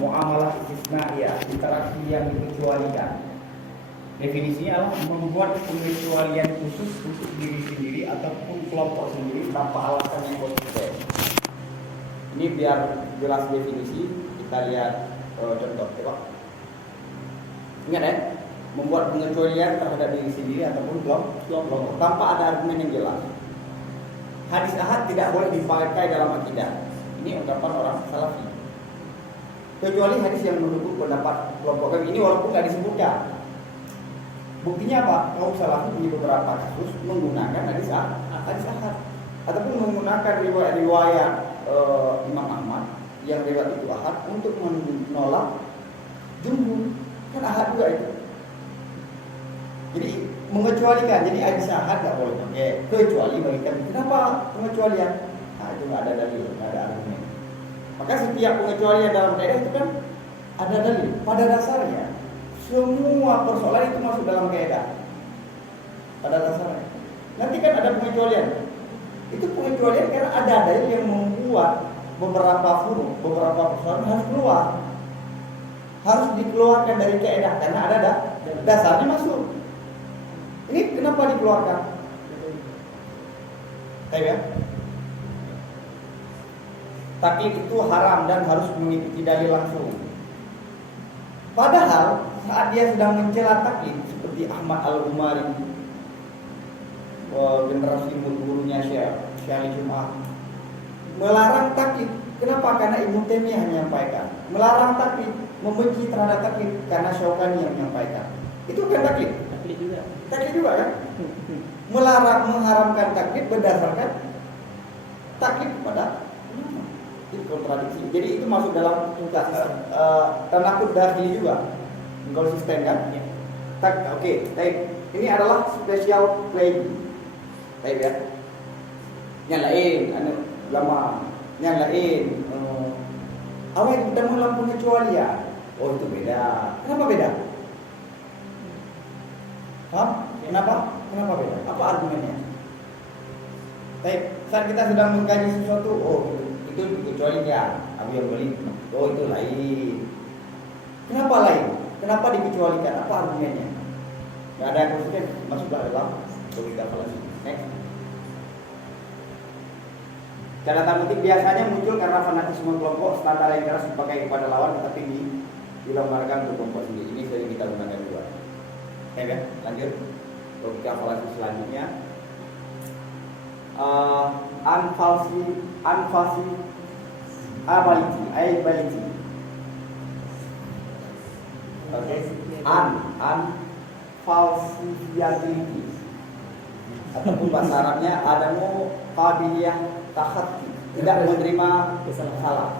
muamalah istisnaiyah, interaksi yang dikecualikan. Definisinya adalah membuat pengecualian khusus untuk diri sendiri ataupun kelompok sendiri tanpa alasan yang konsisten. Ini biar jelas definisi, kita lihat contoh. Coba. Ingat ya, membuat pengecualian terhadap diri sendiri ataupun kelompok tanpa ada argumen yang jelas. Hadis ahad tidak boleh dipakai dalam akidah. Ini ungkapan orang salafi. Kecuali hadis yang mendukung pendapat kelompok kami ini walaupun tidak disebutkan. Buktinya apa? Kaum salafi di beberapa kasus menggunakan hadis ahad ataupun menggunakan riwayat Imam Ahmad yang riwayat itu ahad untuk menolak jumhur. Kan ahad juga itu. Jadi mengecualikan, jadi hadis ahad nggak boleh pakai kecuali bagi kami. Kenapa pengecualian? Nah itu nggak ada dalil, nggak ada argumen. Maka setiap pengecualian dalam kaidah itu kan ada dalil. Pada dasarnya semua persoalan itu masuk dalam kaidah. Pada dasarnya. Nanti kan ada pengecualian. Itu pengecualian karena ada dalil yang membuat beberapa furu, beberapa persoalan harus keluar. Harus dikeluarkan dari kaidah karena ada dasarnya masuk. Ini kenapa dikeluarkan? Ya? Taklid itu haram dan harus mengikuti dalil langsung. Padahal saat dia sedang mencela taklid seperti Ahmad Al-Umari, generasi gurunya Syekh Ali Jum'ah, melarang taklid. Kenapa? Karena Ibnu Taimiyah menyampaikan. Melarang taklid, membenci terhadap taklid karena Syaukani yang menyampaikan. Itu kan taklid. Taklid juga kan? Melarang, mengharamkan taklid berdasarkan taklid kepada itu kontradiksi. Jadi itu masuk dalam tanakut dakhili juga. Konsisten kan? Oke, baik. Ini adalah special claim. Baik ya. Yang lain lama, yang lain awal kita dalam pengecualian. Oh itu beda. Kenapa beda? Kenapa beda? Apa argumennya? Baik, saat kita sedang mengkaji sesuatu, oh itu dikecualikan, Abu yang beli, oh itu lain. Kenapa lain? Kenapa dikecualikan? Apa argumennya? Gak ada konsisten, masuklah dalam logika falasi. Next. Catatan penting biasanya muncul karena fanatisme kelompok, standar yang keras dipakai kepada lawan tetapi dilonggarkan untuk kelompok sendiri. Ini sering kita gunakan juga. Ya, lanjut. Logika falasi selanjutnya. Ability. Oke. Unfalsifiability. Ataupun bahasa Arabnya adamu qabiliyah takhati. Tidak menerima salah.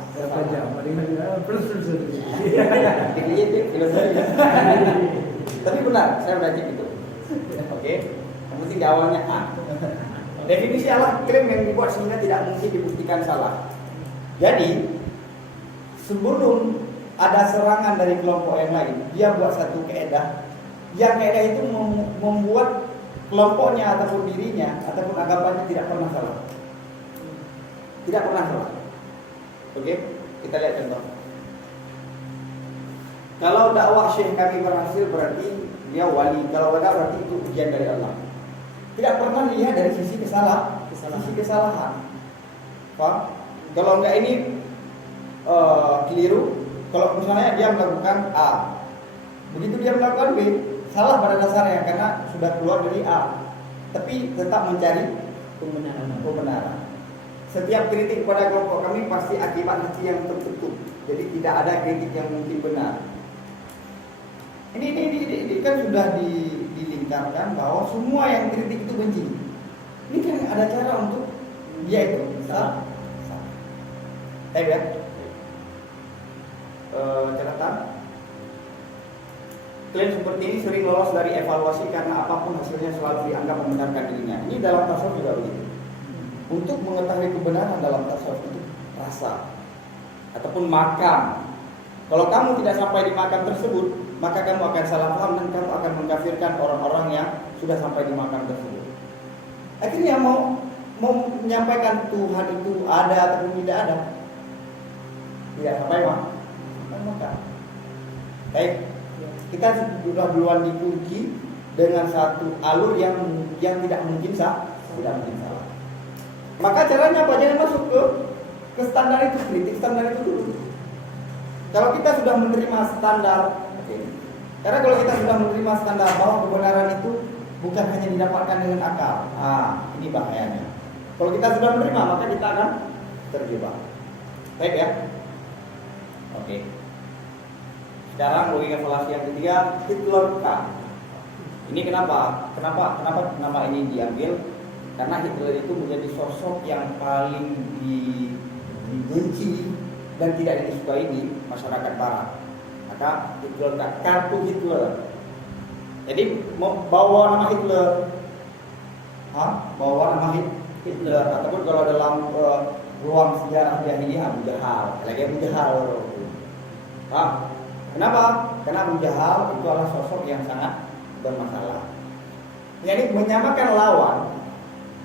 Tapi benar, saya udah cek itu. Oke. Yang penting di awalnya A. Definisi adalah klaim yang dibuat sehingga tidak mungkin dibuktikan salah. Jadi sebelum ada serangan dari kelompok yang lain, dia buat satu kaidah. Yang kaidah itu membuat kelompoknya ataupun dirinya ataupun agapannya tidak pernah salah. Tidak pernah salah. Oke, kita lihat contoh. Kalau dakwah syekh kami berhasil berarti dia wali. Kalau enggak berarti itu ujian dari Allah. Tidak pernah lihat dari sisi kesalahan. Paham? Kalau enggak ini keliru. Kalau misalnya dia melakukan A, begitu dia melakukan B, salah pada dasarnya karena sudah keluar dari A. Tapi tetap mencari kebenaran. Setiap kritik pada kelompok kami pasti akibat hati yang tertutup. Jadi tidak ada kritik yang mungkin benar. Ini kan sudah dilingkarkan bahwa semua yang kritik itu benci. Ini kan ada cara untuk dia itu salah. Ya. Catatan. Klaim seperti ini sering lolos dari evaluasi karena apapun hasilnya selalu dianggap membenarkan dirinya. Ini dalam tasawuf juga begitu. Untuk mengetahui kebenaran dalam tasawuf itu rasa ataupun makam. Kalau kamu tidak sampai di makam tersebut, maka kamu akan salah paham dan kamu akan mengkafirkan orang-orang yang sudah sampai di makam tersebut. Akhirnya mau menyampaikan Tuhan itu ada ataupun tidak ada, tidak sampai Baik, kita sudah duluan dikunci dengan satu alur yang tidak mungkin salah. Maka caranya apa? Jangan masuk ke standar itu, kritik standar itu dulu. Kalau kita sudah menerima standar, karena kalau kita sudah menerima standar bahwa kebenaran itu bukan hanya didapatkan dengan akal, ini bahayanya. Kalau kita sudah menerima, maka kita akan terjebak. Baik ya. Oke. Sekarang logika falasi yang ketiga, Hitler K. Ini kenapa nama ini diambil? Karena Hitler itu menjadi sosok yang paling dibenci dan tidak disukai di masyarakat barat. Maka Hitler K, kartu Hitler. Jadi bawa nama Hitler, bawa nama Hitler, ataupun kalau dalam ruang sejarah jahiliyah Abu Jahal, lagi Abu Jahal. Kenapa? Karena Abu Jahal itu adalah sosok yang sangat bermasalah. Jadi menyamakan lawan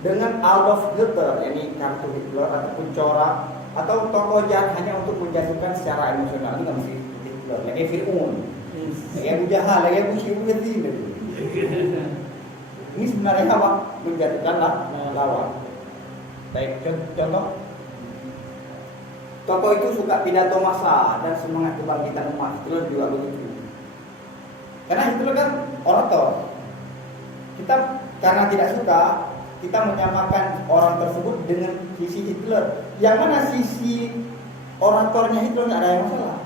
dengan Adolf Hitler, yakni kartu Hitler ataupun corak atau tokoh jahat hanya untuk menjatuhkan secara emosional. Ini nggak mesti Hitler, lagi Fir'aun, lagi Abu Jahal, lagi Abu Syibul. Ini sebenarnya apa? Menjatuhkan lawan. Baik, contoh. Tokoh itu suka pidato massa dan semangat kebangkitan umat. Hitler juga begitu. Karena Hitler kan orator. Kita karena tidak suka, kita menyamakan orang tersebut dengan sisi Hitler. Yang mana sisi oratornya Hitler nggak ada yang masalah.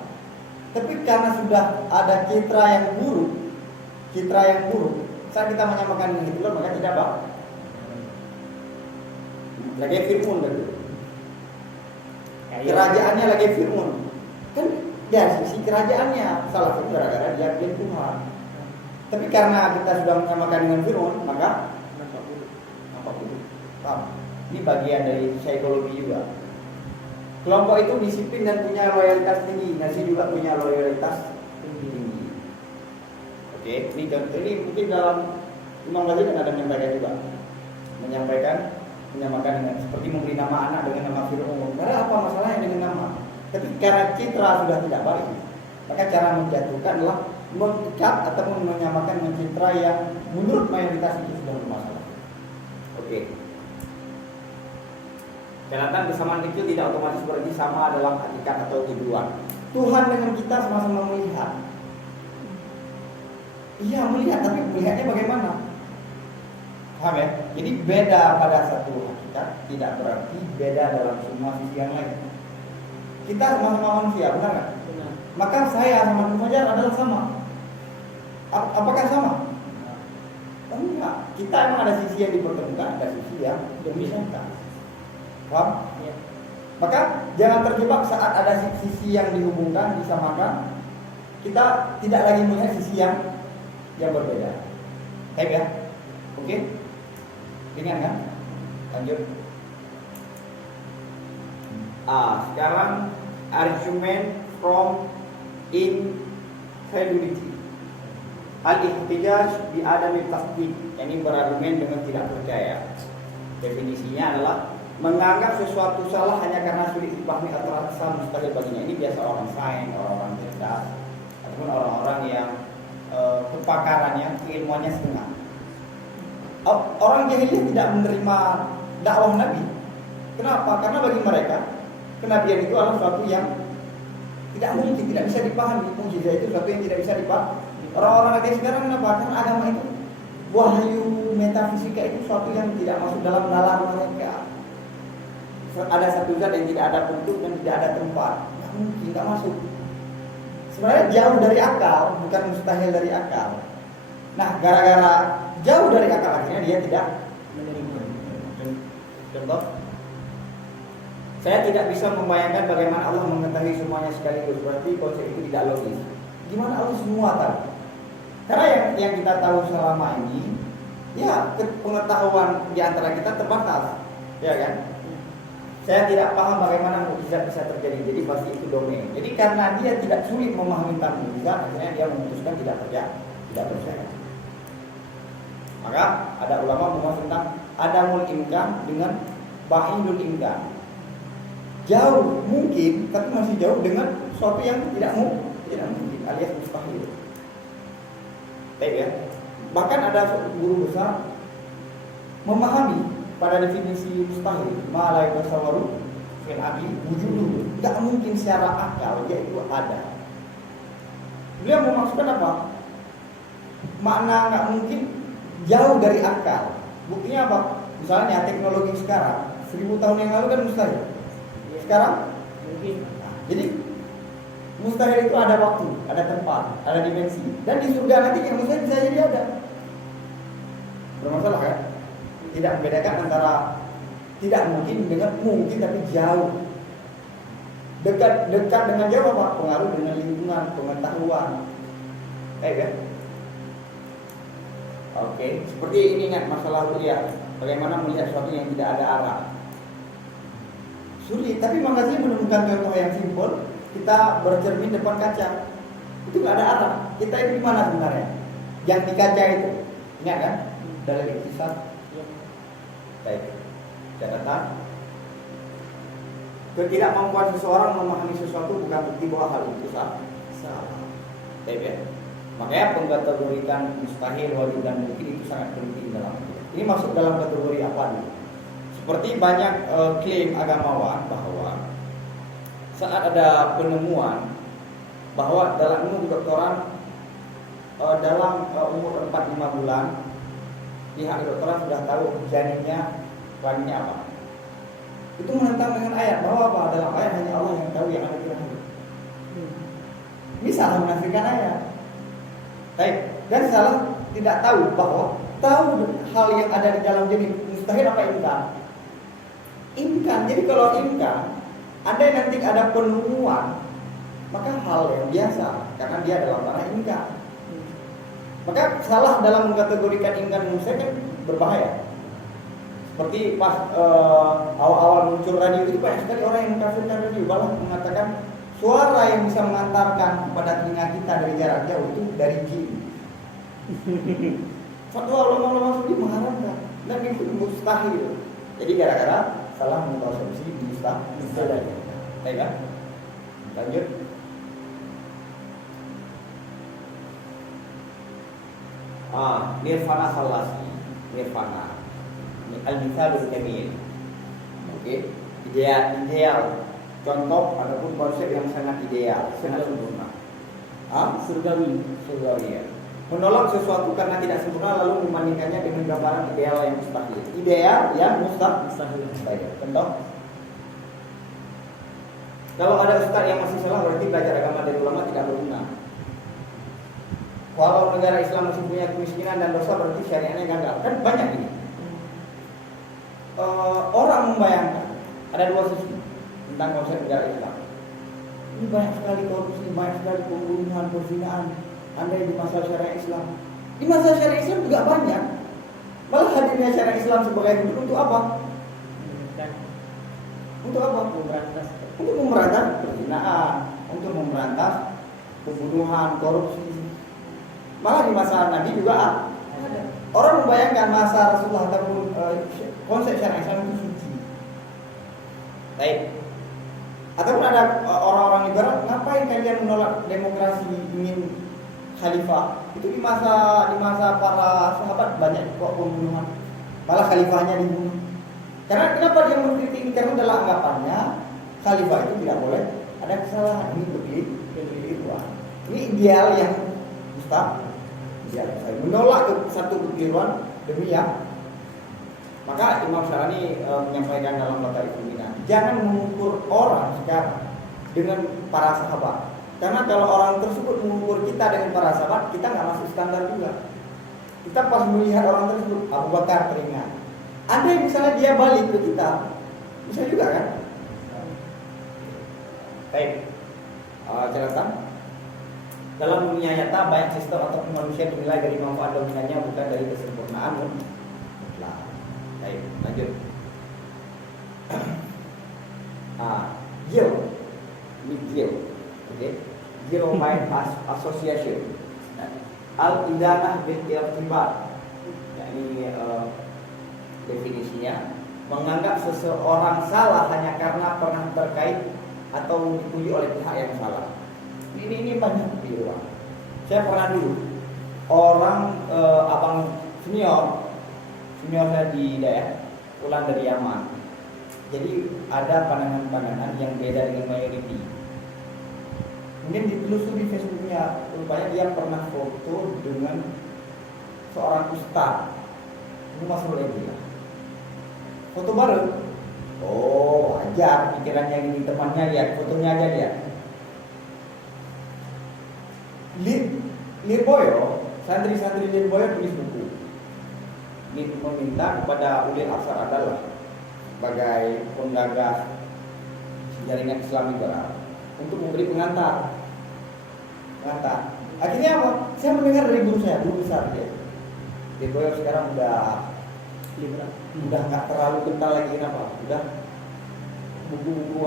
Tapi karena sudah ada citra yang buruk, saat kita menyamakan dengan Hitler maka tidak apa. Lagi Fir'aun gitu. Kerajaannya lagi Fir'aun. Kan ya sisi kerajaannya salah satu gara-gara dia Tuhan. Tapi karena kita sudah menyamakan dengan Fir'aun, maka ini bagian dari psikologi juga. Kelompok itu disiplin dan punya loyalitas tinggi. Nazi juga punya loyalitas tinggi. Oke, ini contoh ini mungkin dalam Imam Ghazali kan ada menyampaikan menyamakan dengan seperti memberi nama anak dengan nama Fir'aun. Karena apa masalahnya dengan nama? Tapi karena citra sudah tidak baik, maka cara menjatuhkan adalah mengikat atau menyamakan dengan citra yang menurut mayoritas itu sudah bermasalah. Oke. Kelihatan kesamaan kecil tidak otomatis berarti sama dalam hakikat atau tujuan. Tuhan dengan kita sama-sama melihat. Iya melihat, tapi melihatnya bagaimana? Paham ya? Jadi beda pada satu hakikat tidak berarti beda dalam semua sisi yang lain. Kita sama-sama manusia, benar nggak? Benar. Maka saya sama Abu Fajar adalah sama. Apakah sama? Enggak. Kita emang ada sisi yang dipertemukan, ada sisi yang dipisahkan. Paham? Ya. Maka jangan terjebak saat ada sisi yang dihubungkan, disamakan. Kita tidak lagi melihat sisi yang berbeda. Baik ya? Oke? Ringan kan? Lanjut. Sekarang argument from incredulity. Al-ihtijaj bi adami tasdiq, ini berargumen dengan tidak percaya. Definisinya adalah menganggap sesuatu salah hanya karena sulit dipahami atau rasa mustahil baginya. Ini biasa orang sains, orang-orang cerdas, ataupun orang-orang yang kepakarannya, keilmuannya setengah. Orang jahiliyah tidak menerima dakwah Nabi. Kenapa? Karena bagi mereka kenabian itu adalah sesuatu yang tidak mungkin, tidak bisa dipahami. Mukjizat itu sesuatu yang tidak bisa dipahami. Orang-orang ateis sekarang kenapa? Karena agama itu wahyu metafisika itu sesuatu yang tidak masuk dalam nalar mereka. Ada satu zat yang tidak ada bentuk dan tidak ada tempat, nggak mungkin, nggak masuk. Sebenarnya jauh dari akal, bukan mustahil dari akal. Nah, gara-gara jauh dari akal akhirnya dia tidak menerima. Contoh, saya tidak bisa membayangkan bagaimana Allah mengetahui semuanya sekaligus. Berarti konsep itu tidak logis. Gimana Allah semua tahu? Karena yang kita tahu selama ini, ya pengetahuan di antara kita terbatas, ya kan? Saya tidak paham bagaimana mukjizat bisa terjadi. Jadi pasti itu domain. Jadi karena dia tidak sulit memahami tentang mukjizat, akhirnya dia memutuskan tidak percaya. Maka ada ulama membahas tentang adamul imkan dengan ba'idul imkan. Jauh mungkin, tapi masih jauh dengan sesuatu yang tidak mungkin alias mustahil. Baik ya. Bahkan ada guru besar memahami pada definisi mustahil, ma la yatasawwaru fil aqli wujuduhu. Tidak mungkin secara akal dia itu ada. Beliau memaksudkan apa? Makna nggak mungkin jauh dari akal. Buktinya apa? Misalnya teknologi sekarang 1000 tahun yang lalu kan mustahil. Sekarang mungkin. Jadi mustahil itu ada waktu, ada tempat, ada dimensi. Dan di surga nanti yang mustahil bisa jadi ada. Bermasalah kan? Tidak membedakan antara tidak mungkin dengan mungkin tapi jauh. Dekat dengan jauh apa? Pengaruh dengan lingkungan, pengetahuan. Kan? Oke, seperti ini ingat masalah ru'yah. Bagaimana melihat sesuatu yang tidak ada arah. Sulit, tapi makasih menemukan contoh yang simpel. Kita bercermin depan kaca, itu nggak ada arah. Kita itu di mana sebenarnya? Yang di kaca itu, ingat kan? Dalam iktisad. Baik, catatan. Ketidakmampuan seseorang memahami sesuatu bukan bukti bahwa hal itu salah. Baik ya. Makanya pengkategorikan mustahil, wajib dan mungkin itu sangat penting dalam itu. Ini masuk dalam kategori apa nih? Seperti banyak klaim agamawan bahwa saat ada penemuan bahwa dalam ilmu kedokteran dalam umur 4-5 bulan pihak kedokteran sudah tahu janinnya apa. Itu menentang dengan ayat bahwa apa? Dalam ayat hanya Allah yang tahu yang ada di rahim. Ini salah menafsirkan ayat. Baik, dan salah tidak tahu bahwa tahu hal yang ada di dalam janin mustahil apa imkan? Imkan. Jadi kalau imkan, andai nanti ada penemuan, maka hal yang biasa karena dia dalam ranah imkan. Maka salah dalam mengkategorikan imkan mustahil kan berbahaya. Seperti pas awal-awal muncul radio itu banyak sekali orang yang mengkafirkan radio, malah mengatakan suara yang bisa mengantarkan kepada telinga kita dari jarak jauh itu dari jin. Fatwa ulama-ulama sudah mengharamkan dan itu mustahil. Jadi gara-gara salah mengkonsumsi mustahil. Baik kan? Lanjut. Nirvana salasi. Nirvana. Al-mithalul kamil. Oke, ideal. Contoh ataupun konsep yang sangat ideal, sangat sempurna. Surgawi ya. Menolak sesuatu karena tidak sempurna lalu membandingkannya dengan gambaran ideal yang mustahil. Ideal yang mustahil. Baik, contoh. Kalau ada ustaz yang masih salah berarti belajar agama dari ulama tidak berguna. Kalau negara Islam masih punya kemiskinan dan dosa berarti syariatnya gagal. Kan banyak ini. Orang membayangkan ada dua sisi tentang konsep negara Islam. Ini banyak sekali korupsi, banyak sekali pembunuhan, perzinaan. Andai di masa syariat Islam, di masa syariat Islam juga banyak. Malah hadirnya syariat Islam sebagai hukum untuk apa? Untuk apa? Untuk memberantas perzinaan, untuk memberantas pembunuhan, korupsi. Malah di masa Nabi juga ada. Orang membayangkan masa Rasulullah ataupun konsep syariat Islam itu suci. Baik. Ataupun ada orang-orang liberal, ngapain kalian menolak demokrasi, ingin khalifah? Itu di masa para sahabat banyak kok pembunuhan. Malah khalifahnya dibunuh. Karena kenapa dia mengkritik ini? Karena dalam anggapannya khalifah itu tidak boleh ada kesalahan. Ini kekeliruan. Ini ideal yang mustahil. Saya menolak satu kekeliruan demi yang. Maka Imam Syarani menyampaikan dalam Bata Ikhwan, jangan mengukur orang sekarang dengan para sahabat. Karena kalau orang tersebut mengukur kita dengan para sahabat, kita nggak masuk standar juga. Kita pas melihat orang tersebut, Abu Bakar teringat. Ada yang misalnya dia balik ke kita, bisa juga kan? Baik, catatan. Dalam dunia nyata banyak sistem atau manusia dinilai dari manfaat dominannya bukan dari kesempurnaan. Baik, lanjut. Zero mind association. Al-idanah bil irtibat. Ini definisinya menganggap seseorang salah hanya karena pernah terkait atau dipuji oleh pihak yang salah. Ini banyak keliruan. Saya pernah dulu orang abang senior saya di daerah pulang dari Yaman. Jadi ada pandangan-pandangan yang beda dengan mayoriti. Kemudian ditelusuri di Facebooknya, rupanya dia pernah foto dengan seorang ustaz. Ini masuk lagi ya. Foto bareng. Oh, ajar pikirannya ini, temannya lihat, fotonya aja lihat. Lirboyo, santri-santri Lirboyo tulis buku. Ini meminta kepada Ulil Asar adalah sebagai penggagas jaringan Islam liberal untuk memberi pengantar. Akhirnya apa? Saya mendengar dari guru saya, guru besar dia. Lirboyo sekarang udah liberal, udah nggak terlalu kental lagi, kenapa? Udah buku-buku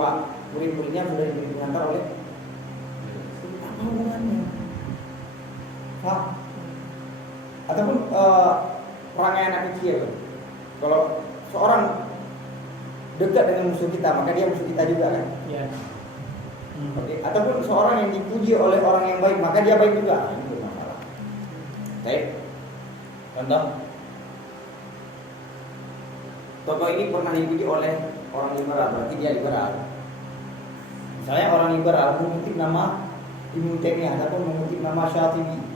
murid-muridnya sudah diberi pengantar oleh apa hubungannya? Pak, ataupun perangai anak kecil. Kalau seorang dekat dengan musuh kita, maka dia musuh kita juga kan? Iya. Oke. Ataupun seorang yang dipuji oleh orang yang baik, maka dia baik juga. Ini bermasalah. Baik. Contoh. Tokoh ini pernah dipuji oleh orang liberal, berarti dia liberal. Misalnya orang liberal mengutip nama Ibnu Taimiyah ataupun mengutip nama Syafi'i.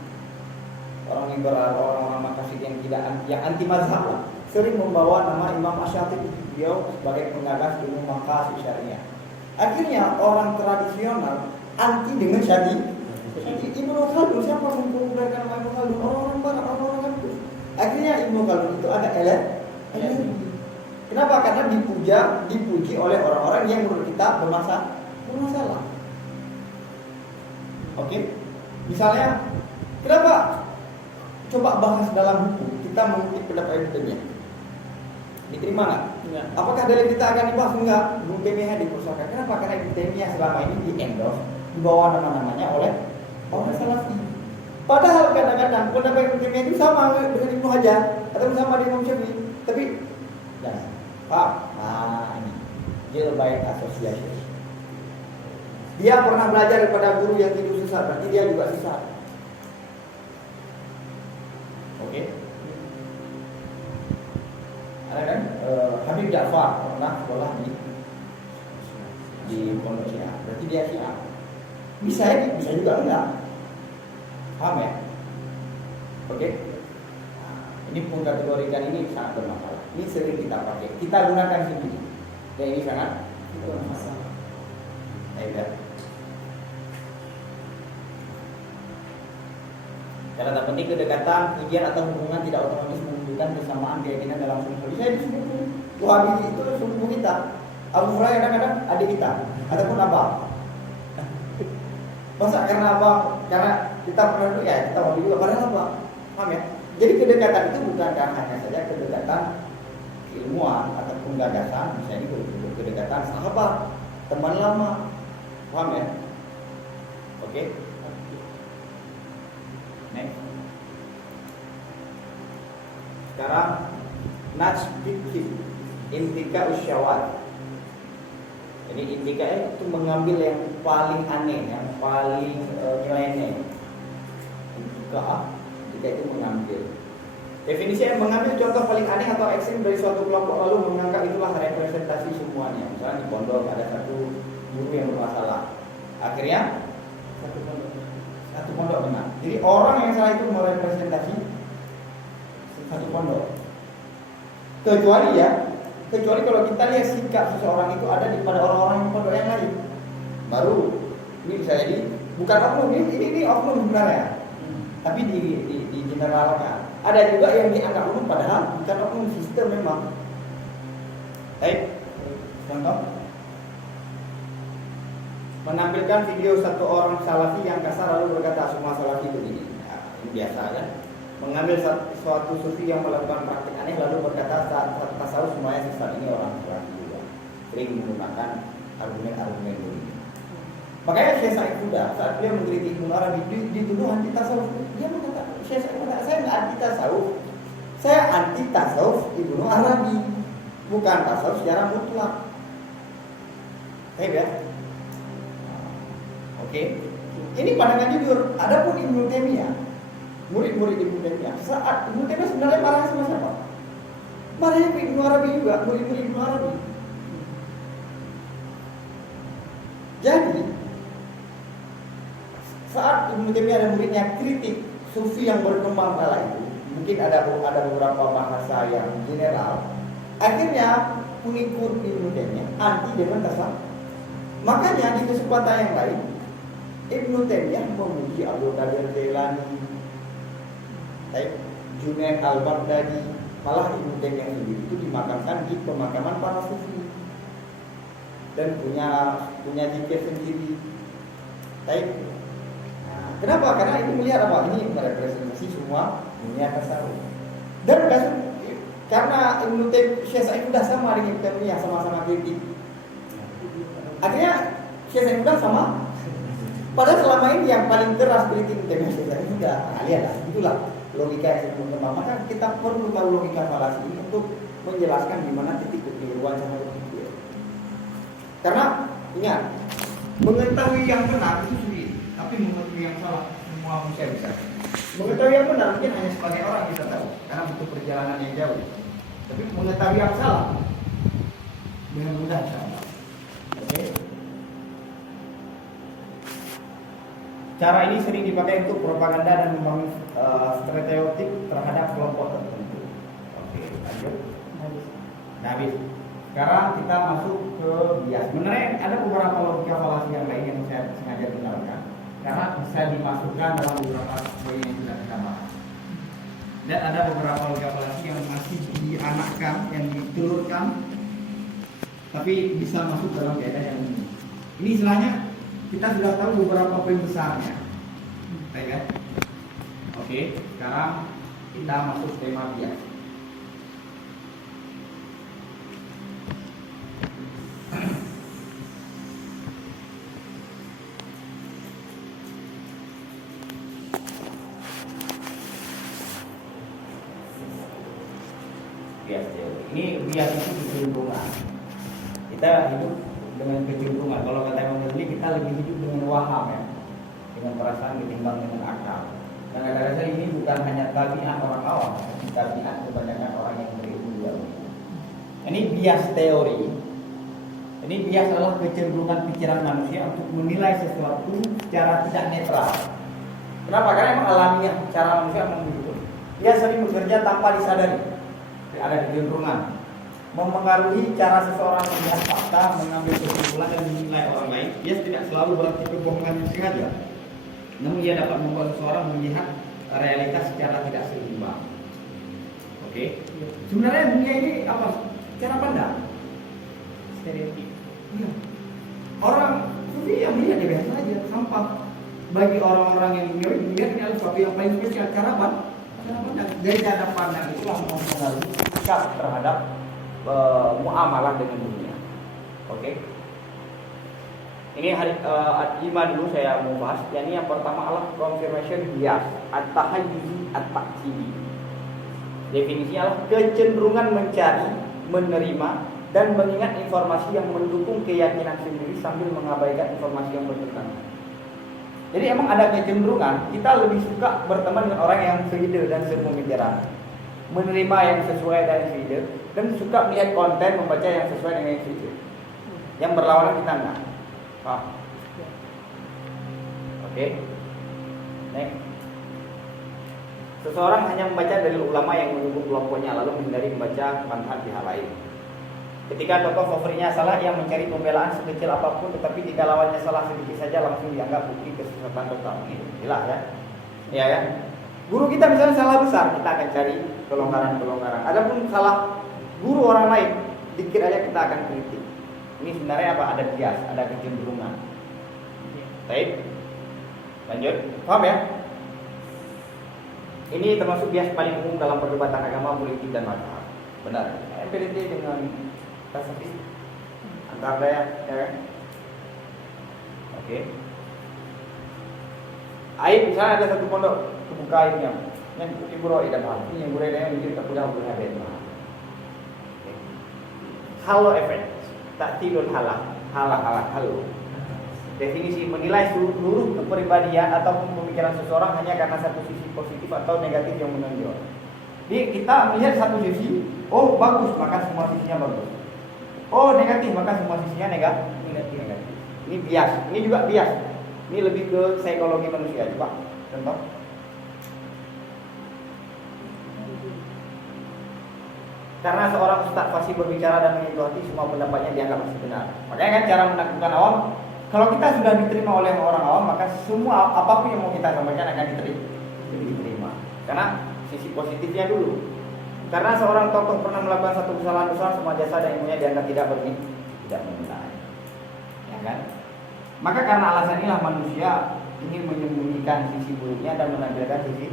Orang liberal, orang-orang Makassar yang anti mazhab sering membawa nama Imam Asy-Syafi'i, beliau sebagai penggagas ilmu Makassar syariah. Akhirnya orang tradisional anti dengan Syafi'i. Ibnu Khaldun, siapa yang mempopulerkan nama Ibnu Khaldun? Orang-orang barat, orang-orang kampus. Akhirnya Ibnu Khaldun itu ada energi. Kenapa? Karena dipuji oleh orang-orang yang menurut kita bermasalah. Oke? Misalnya, kenapa? Coba bahas dalam buku, kita mengutip pendapat Ibnu Taimiyah. Diterima nggak? Enggak. Apakah dalil kita akan dibahas? Enggak. Ibnu Taimiyah dipersoalkan. Kenapa? Karena Ibnu Taimiyah selama ini di-endorse, dibawa nama-namanya oleh orang Salafi. Padahal kadang-kadang pendapat Ibnu Taimiyah itu sama dengan Ibnu Hajar atau sama dengan Imam Syafi'i. Tapi, ya, Pak, ini Jilbaid Association. Dia pernah belajar kepada guru yang tidur sesat, berarti dia juga sesat. Oke. Ada kan Habib Ja'far pernah sekolah di Pondok Syiah, berarti dia Syiah. Bisa juga enggak. Paham ya? Oke. Ini pun kategorikan ini sangat bermasalah. Ini sering kita pakai, kita gunakan sendiri. Dan ini sangat bermasalah. Ya. Karena tak penting kedekatan, pujian atau hubungan tidak otomatis menunjukkan kesamaan keyakinan dalam sunnah. Saya disebut Wahabi itu suku kita. Abu Hurairah kadang-kadang adik kita ataupun abang. Masa karena abang, karena kita pernah dulu ya kita Wahabi juga. Padahal apa? Paham ya? Jadi kedekatan itu bukan hanya saja kedekatan ilmuwan ataupun gagasan, misalnya kedekatan sahabat, teman lama. Paham ya? Oke. Next. Sekarang najbikif intika usyawat. Jadi intika itu mengambil yang paling aneh, yang paling nyeleneh. Intika itu mengambil. Definisi yang mengambil contoh paling aneh atau ekstrim dari suatu kelompok lalu menganggap itulah representasi semuanya. Misalnya di pondok ada satu guru yang bermasalah. Akhirnya satu pondok benar. Jadi orang yang salah itu merepresentasi satu pondok. Kecuali kalau kita lihat sikap seseorang itu ada pada orang-orang yang pondok yang lain. Baru ini bisa jadi bukan oknum, ini oknum sebenarnya. Tapi di generalkan. Ada juga yang dianggap oknum padahal bukan oknum, sistem memang. Baik. Contoh menampilkan video satu orang salafi yang kasar lalu berkata semua salafi begini. Nah, ini biasa kan? Mengambil suatu sufi yang melakukan praktik aneh lalu berkata saat tasawuf semuanya sesat. Ini orang salafi juga sering menggunakan argumen-argumen ini. Makanya Syekh Sa'id Huda saat dia mengkritik Ibnu Arabi dituduh anti tasawuf. Dia mengatakan Syekh Sa'id Huda, saya nggak anti tasawuf, saya anti tasawuf Ibnu Arabi, bukan tasawuf secara mutlak. Ya. Oke. Ini pandangan jujur. Adapun Ibnu Taimiyah, murid-murid Ibnu Taimiyah, saat Ibnu Taimiyah sebenarnya marah sama siapa? Marahnya ke Ibnu Arabi juga, murid-murid Ibnu Arabi. Jadi saat Ibnu Taimiyah dan muridnya kritik sufi yang berkembang kala itu, mungkin ada beberapa bahasa yang general. Akhirnya pengikut Ibnu Taimiyah anti dengan tasawuf. Makanya di kesempatan yang lain Ibnu Taimiyah memuji Abdul Qadir Jailani, Junaid al-Baghdadi. Malah Ibnu Taimiyah sendiri itu dimakamkan di pemakaman para sufi dan punya zikir sendiri. Nah, kenapa? Karena itu melihat apa? Ini merepresentasi semua dunia tasawuf. Dan karena Ibnu Taimiyah, Syekh Sa'id sudah sama dengan Ibnu Taimiyah, sama-sama kritik. Akhirnya Syekh Sa'id sudah sama. Padahal selama ini yang paling keras kritik Ibnu Taimiyah Syekh Sa'id sudah. Lihatlah, itulah logika yang saya berkembang. Maka kita perlu tahu logika falasi ini untuk menjelaskan di mana titik kekeliruan cara berpikir. Karena ingat, mengetahui yang benar itu sulit, tapi mengetahui yang salah semua manusia bisa. Mengetahui yang benar mungkin hanya sebagai orang bisa tahu, karena butuh perjalanan yang jauh. Tapi mengetahui yang salah dengan mudah bisa. Oke. Cara ini sering dipakai untuk propaganda dan membangun stereotip terhadap kelompok tertentu. Oke, lanjut. Nah, habis. Sekarang kita masuk ke bias. Sebenarnya ada beberapa logika falasi yang lain yang saya sengaja tinggalkan karena bisa dimasukkan dalam beberapa poin yang sudah kita bahas. Dan ada beberapa logika falasi yang masih dianakkan, yang ditelurkan, tapi bisa masuk dalam kaidah yang ini. Ini istilahnya kita sudah tahu beberapa poin besarnya. Baik kan? Oke, sekarang kita masuk tema bias. Bias teori. Ini bias itu kecenderungan. Kita hidup dengan kecenderungan. Kalau kata Imam Ghazali, kita lebih hidup dengan waham ya, dengan perasaan ketimbang dengan akal. Dan rasa ini bukan hanya tabiat orang awam, tapi tabiat kebanyakan orang yang berilmu juga. Ini bias teori. Ini bias adalah kecenderungan pikiran manusia untuk menilai sesuatu secara tidak netral. Kenapa? Karena emang alamiah cara manusia memang begitu. Dia sering bekerja tanpa disadari. Ada kecenderungan memengaruhi cara seseorang melihat fakta, mengambil kesimpulan dan menilai orang lain. Dia tidak selalu berarti kebohongan yang sengaja, namun ia dapat membuat seseorang melihat realitas secara tidak seimbang. Oke. Sebenarnya dunia ini apa? Cara pandang stereotip. Ya. Orang sufi yang melihat dia biasa saja, sampah. Bagi orang-orang yang melihat ini adalah sesuatu yang paling spesial. Cara pandang. Dari cara pandang itulah mempengaruhi sikap terhadap muamalah dengan dunia. Oke. Ini hari 5 dulu saya mau bahas. Ini yang pertama adalah confirmation bias, at-tahayyuzi, at-taksidi. Definisinya adalah kecenderungan mencari, menerima, dan mengingat informasi yang mendukung keyakinan sendiri sambil mengabaikan informasi yang bertentangan. Jadi emang ada kecenderungan kita lebih suka berteman dengan orang yang seide dan sepemikiran, menerima yang sesuai dengan seide, dan suka melihat konten membaca yang sesuai dengan seide. Yang berlawanan kita enggak. Oke. Next. Seseorang hanya membaca dari ulama yang mendukung kelompoknya lalu menghindari membaca manhaj pihak lain. Ketika tokoh favoritnya salah, ia mencari pembelaan sekecil apapun, tetapi jika lawannya salah sedikit saja langsung dianggap bukti kesesatan total. Ini jelas ya. Iya kan? Guru kita misalnya salah besar, kita akan cari kelonggaran-kelonggaran. Adapun salah guru orang lain, dikit aja kita akan kritik. Ini sebenarnya apa? Ada bias, ada kecenderungan. Baik. Lanjut. Paham ya? Ini termasuk bias paling umum dalam perdebatan agama, politik dan mazhab. Benar. MPDT dengan tasawuf antar daya, ya kan? Oke. Aib misalnya ada satu pondok kebuka aibnya, yang ibu roi dan hal ini yang budaya mungkin tak punya budaya mahal. Halo efek, tak tidur halah halo. Definisi menilai seluruh kepribadian ataupun pemikiran seseorang hanya karena satu sisi positif atau negatif yang menonjol. Jadi kita melihat satu sisi, oh bagus, maka semua sisinya bagus. Oh negatif, maka semua sisinya negatif. Ini bias, ini juga bias. Ini lebih ke psikologi manusia. Coba contoh. Karena seorang ustaz fasih berbicara dan menyentuh hati, semua pendapatnya dianggap masih benar. Makanya kan cara menaklukkan awam, kalau kita sudah diterima oleh orang awam, maka semua apapun yang mau kita sampaikan akan diterima. Karena sisi positifnya dulu. Karena seorang tokoh pernah melakukan satu kesalahan besar, semua jasa dan ilmunya dianggap tidak bernilai. Ya kan? Maka karena alasan inilah manusia ingin menyembunyikan sisi buruknya dan menampilkan sisi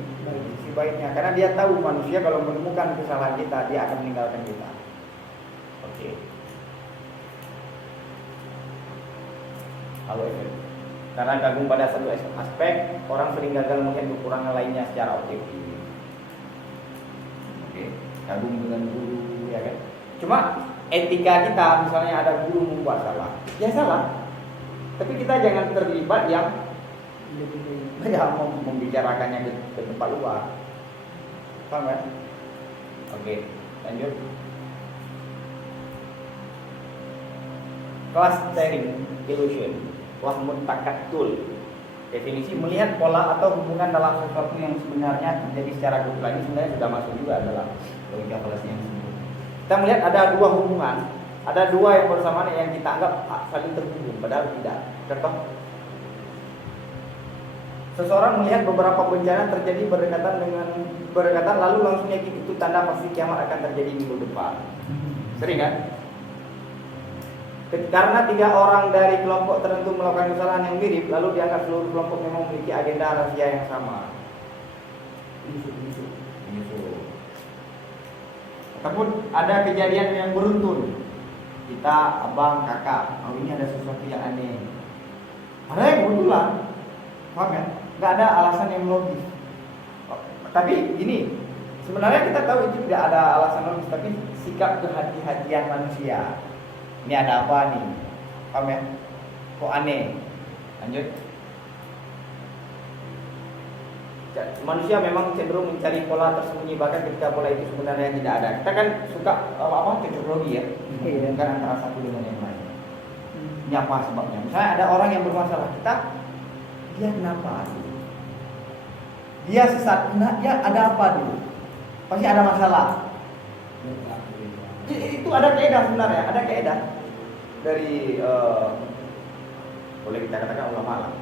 baiknya. Karena dia tahu manusia kalau menemukan kesalahan kita, dia akan meninggalkan kita. Oke. Halo efek. Karena kagum pada satu aspek, orang sering gagal melihat kekurangan lainnya secara objektif. Oke. Kagum dengan guru, ya kan? Cuma etika kita, misalnya ada guru membuat salah, ya salah. Tapi kita jangan terlibat yang membicarakannya ke tempat luar. Paham kan? Oke, lanjut. Clustering illusion, wahmun takatul. Definisi melihat pola atau hubungan dalam sesuatu yang sebenarnya terjadi secara kebetulan. Ini sebenarnya sudah masuk juga dalam logika fallacy yang sebelumnya. Kita melihat ada dua hubungan, ada dua yang bersamaan yang kita anggap saling terhubung, padahal tidak. Contoh, seseorang melihat beberapa bencana terjadi berdekatan lalu langsung yakin itu tanda pasti kiamat akan terjadi minggu depan. Sering kan? Karena 3 orang dari kelompok tertentu melakukan kesalahan yang mirip, lalu dianggap seluruh kelompok memang memiliki agenda rahasia yang sama. Menyusul. Ataupun ada kejadian yang beruntun. Kita, abang, kakak, oh ini ada sesuatu yang aneh. Ada yang kebetulan, paham ya? Nggak ada alasan yang logis. Tapi gini, sebenarnya kita tahu itu tidak ada alasan logis, tapi sikap kehati-hatian manusia. Ini ada apa nih? Paham ya? Kok aneh? Lanjut. Manusia memang cenderung mencari pola tersembunyi bahkan ketika pola itu sebenarnya tidak ada. Kita kan suka cocokologi ya, menghubungkan antara satu dengan yang lain. Ini apa sebabnya? Misalnya ada orang yang bermasalah, dia kenapa? Dia sesat, dia ada apa dulu? Pasti ada masalah. Itu ada kaidah sebenarnya, ada kaidah dari boleh kita katakan ulama lah.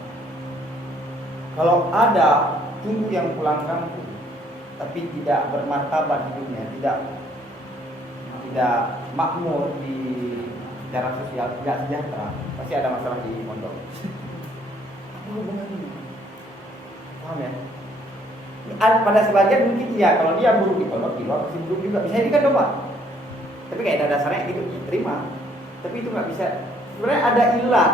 Kalau ada tunggu yang pulang kampung tapi tidak bermartabat hidupnya, tidak makmur di secara sosial, tidak sejahtera, pasti ada masalah di pondok. Apa hubungannya? Paham ya? Pada sebagian mungkin iya, kalau dia buruk di pondok, di luar pasti buruk juga. Bisa jadikan domba. Tapi kayak ada dasarnya gitu, ya, terima. Tapi itu nggak bisa. Sebenarnya ada ilah.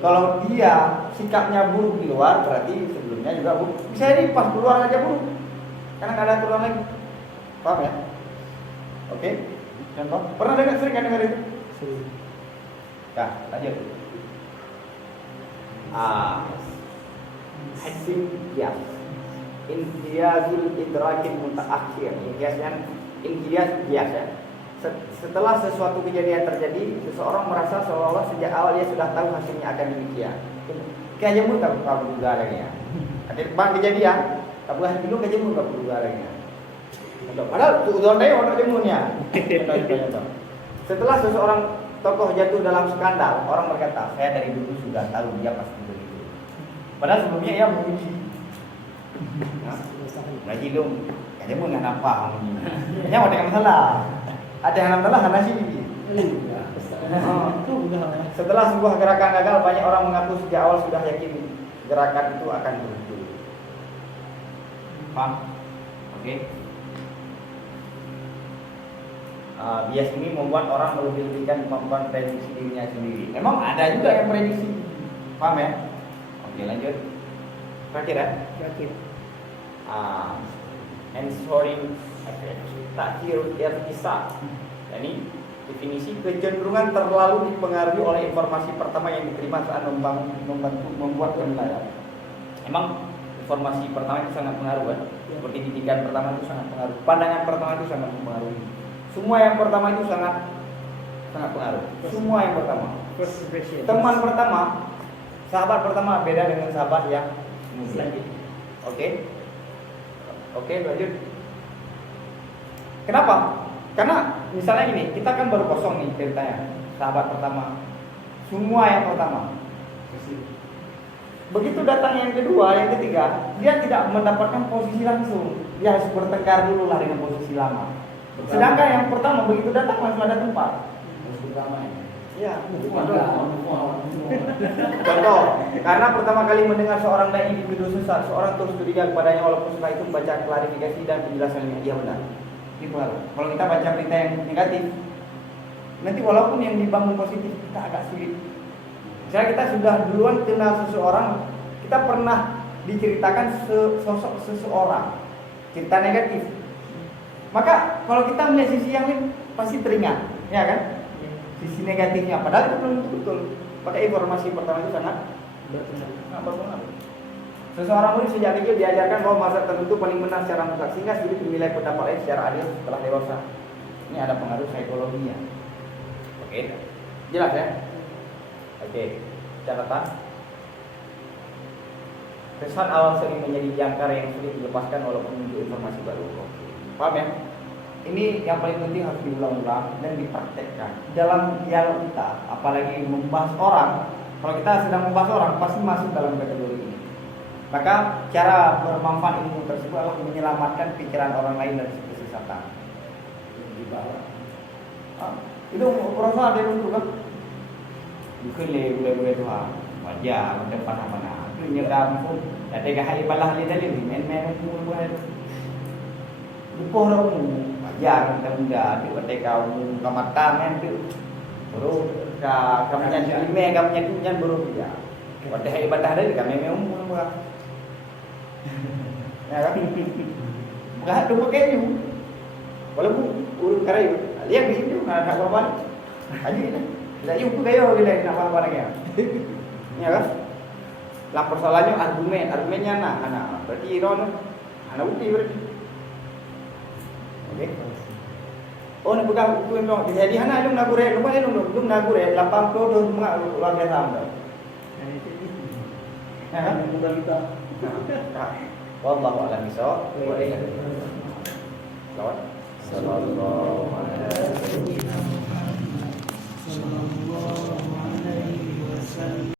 Kalau dia sikapnya buruk di luar, berarti sebelumnya juga buruk. Bisa jadi pas keluar aja buruk, karena nggak ada aturan lagi. Paham ya? Oke. Contoh, pernah dengar itu? Nah, lanjut. Hasim ya. Inqiyazul idrakin mutaakhir. Inqiyaz bias ya. Setelah sesuatu kejadian terjadi, seseorang merasa seolah-olah sejak awal dia sudah tahu hasilnya akan demikian. Kayaknya pun tak perlu duga lagi ya. Ada bang kejadian, tak boleh dulu kayaknya pun tak perlu duga lagi ya. Padahal tujuan dia orang jemunya. Setelah seseorang tokoh jatuh dalam skandal, orang berkata, saya dari dulu sudah tahu dia pasti begitu. Padahal sebelumnya ia memuji. Ngaji dong, kayaknya pun nggak nampak. Kayaknya mau dengan masalah. Ada yang nampak karena sih. Setelah sebuah gerakan gagal, banyak orang mengaku sejak awal sudah yakin gerakan itu akan berhasil. Paham? Oke. Bias ini membuat orang melebih-lebihkan kemampuan prediksi dirinya sendiri. Memang ada juga yang prediksi. Paham ya? Oke, lanjut. Terakhir ya? Terakhir. Answering takhir irtisal. Ini Definisi kecenderungan terlalu dipengaruhi oleh informasi pertama yang diterima saat membantu membuat penilaian. Emang informasi pertama itu sangat pengaruh kan? Seperti didikan pertama itu sangat pengaruh. Pandangan pertama itu sangat mempengaruhi. Semua yang pertama itu sangat pengaruh. Semua yang pertama. Teman pertama, sahabat pertama beda dengan sahabat yang kemudian. Oke, lanjut. Kenapa? Karena misalnya gini, kita kan baru kosong nih ceritanya. Sahabat pertama, semua yang pertama. Begitu datang yang kedua, yang ketiga, dia tidak mendapatkan posisi langsung. Dia harus bertengkar dulu lah dengan posisi lama. Sedangkan yang pertama begitu datang langsung ada tempat. Ya, contoh, karena pertama kali mendengar seorang dai individu sesat, seorang terus curiga kepadanya walaupun setelah itu membaca klarifikasi dan penjelasannya dia benar. Itu kalau kita baca berita yang negatif, nanti walaupun yang dibangun positif kita agak sulit. Misalnya kita sudah duluan kenal seseorang, kita pernah diceritakan sosok seseorang, cerita negatif. Maka kalau kita melihat sisi yang lain pasti teringat, ya kan? Sisi negatifnya, padahal itu belum betul. Pada informasi pertama itu sangat berpengaruh. Seseorang murid sejak kecil diajarkan bahwa masa tertentu paling benar secara mutlak sehingga sulit menilai pendapat lain secara adil setelah dewasa. Ini ada pengaruh psikologinya. Oke, jelas ya? Oke, catatan. Kesan awal sering menjadi jangkar yang sulit dilepaskan walaupun muncul informasi baru. Oke, paham ya? Ini yang paling penting harus diulang-ulang dan dipraktekkan dalam dialog kita, apalagi membahas orang. Kalau kita sedang membahas orang, pasti masuk dalam kategori ini. Maka cara bermanfaat ilmu tersebut adalah menyelamatkan pikiran orang lain dari kesesatan. Itu Rasul ada dulu kan? Bukan boleh Tuhan. Wajah macam panah-panah. Itu nyedam pun. Ada gahai balah dia dalil. Main-main umur buat. Bukuh orang wajar kita muda. Dia ada kau kamata kan tu. Baru kami nyanyi ime kami nyanyi baru dia. Pada hari ibadah dia kami umur buat. Ya kan? Bukan tu pakai tu. Walaupun urut karayu, lihat di itu nak apa? Aja ini. Tidak jumpa kayo bila nak apa lagi. Ya kan? Lah persoalannya argumennya anak. Berarti iron anak bukti berarti. Okey. Oh nak pegang buku yang dong. Jadi anak dong nagure, lupa dong nagure 80 luar biasa dah. Ya kan? Mudah kita. Wallahu a'lam bishawab. Lawan. Sallallahu alaihi wasallam.